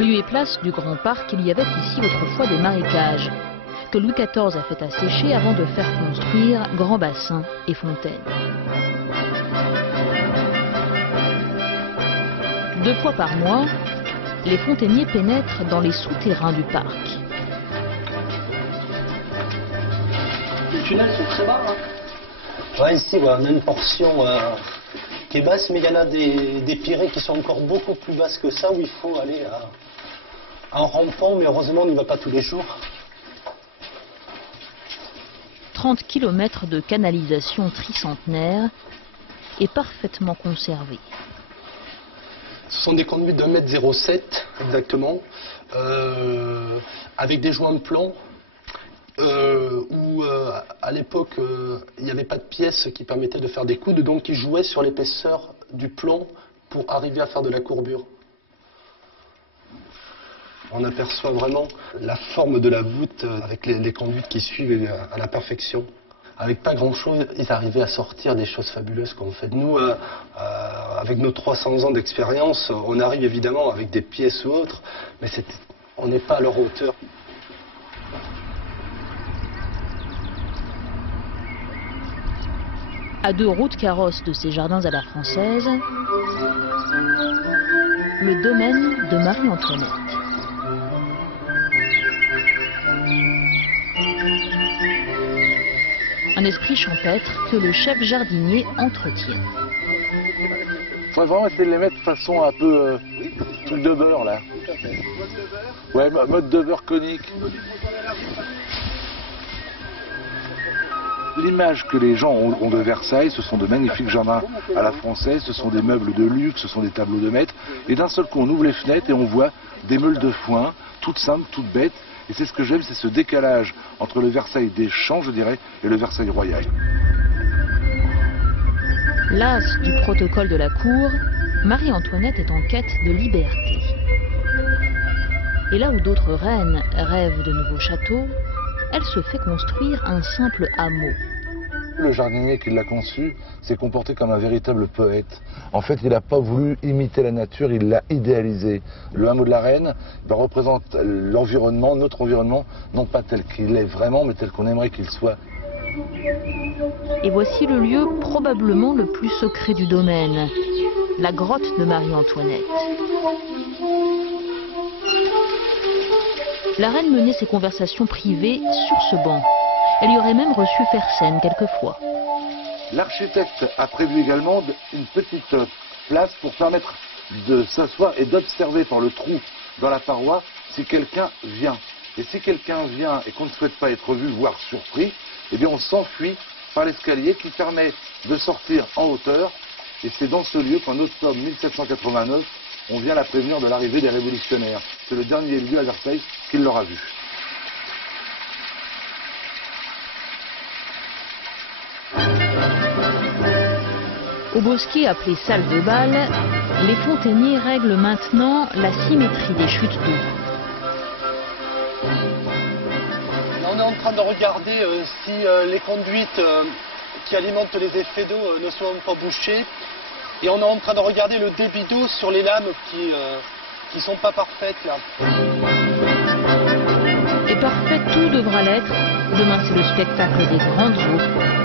lieu et place du Grand Parc, il y avait ici autrefois des marécages, que Louis XIV a fait assécher avant de faire construire grands bassins et fontaines. 2 fois par mois, les fontainiers pénètrent dans les souterrains du parc. Les tunnels sont très bas, hein. Ouais, ici, on a une portion qui est basse, mais il y en a des pirées qui sont encore beaucoup plus basses que ça, où il faut aller en rampant, mais heureusement, on n'y va pas tous les jours. 30 km de canalisation tricentenaire et parfaitement conservée. Ce sont des conduites de 1,07 m exactement, avec des joints de plomb, où à l'époque il n'y avait pas de pièces qui permettaient de faire des coudes, donc ils jouaient sur l'épaisseur du plomb pour arriver à faire de la courbure. On aperçoit vraiment la forme de la voûte avec les conduites qui suivent à la perfection. Avec pas grand-chose, ils arrivaient à sortir des choses fabuleuses qu'on fait. Nous, avec nos 300 ans d'expérience, on arrive évidemment avec des pièces ou autres, mais on n'est pas à leur hauteur. À 2 roues de carrosse de ces jardins à la française, le domaine de Marie-Antoinette. Un esprit champêtre que le chef jardinier entretient. Il faut vraiment essayer de les mettre de façon un peu truc de beurre là. Ouais, mode de beurre conique. L'image que les gens ont de Versailles, ce sont de magnifiques jardins à la française, ce sont des meubles de luxe, ce sont des tableaux de maître. Et d'un seul coup, on ouvre les fenêtres et on voit des meules de foin, toutes simples, toutes bêtes. Et c'est ce que j'aime, c'est ce décalage entre le Versailles des champs, je dirais, et le Versailles royal. Las du protocole de la cour, Marie-Antoinette est en quête de liberté. Et là où d'autres reines rêvent de nouveaux châteaux, elle se fait construire un simple hameau. Le jardinier qui l'a conçu s'est comporté comme un véritable poète. En fait, il n'a pas voulu imiter la nature, il l'a idéalisé. Le hameau de la Reine représente l'environnement, notre environnement, non pas tel qu'il est vraiment, mais tel qu'on aimerait qu'il soit. Et voici le lieu probablement le plus secret du domaine, la grotte de Marie-Antoinette. La reine menait ses conversations privées sur ce banc. Elle y aurait même reçu Fersen quelquefois. L'architecte a prévu également une petite place pour permettre de s'asseoir et d'observer par le trou dans la paroi si quelqu'un vient. Et si quelqu'un vient et qu'on ne souhaite pas être vu, voire surpris, eh bien on s'enfuit par l'escalier qui permet de sortir en hauteur. Et c'est dans ce lieu qu'en octobre 1789, on vient la prévenir de l'arrivée des révolutionnaires. C'est le dernier lieu à Versailles qu'il l'aura vu. Au bosquet appelé salle de bal, les fontainiers règlent maintenant la symétrie des chutes d'eau. Là, on est en train de regarder si les conduites qui alimentent les effets d'eau ne sont pas bouchées. Et on est en train de regarder le débit d'eau sur les lames qui ne sont pas parfaites là. Et parfait, tout devra l'être. Demain, c'est le spectacle des grandes eaux.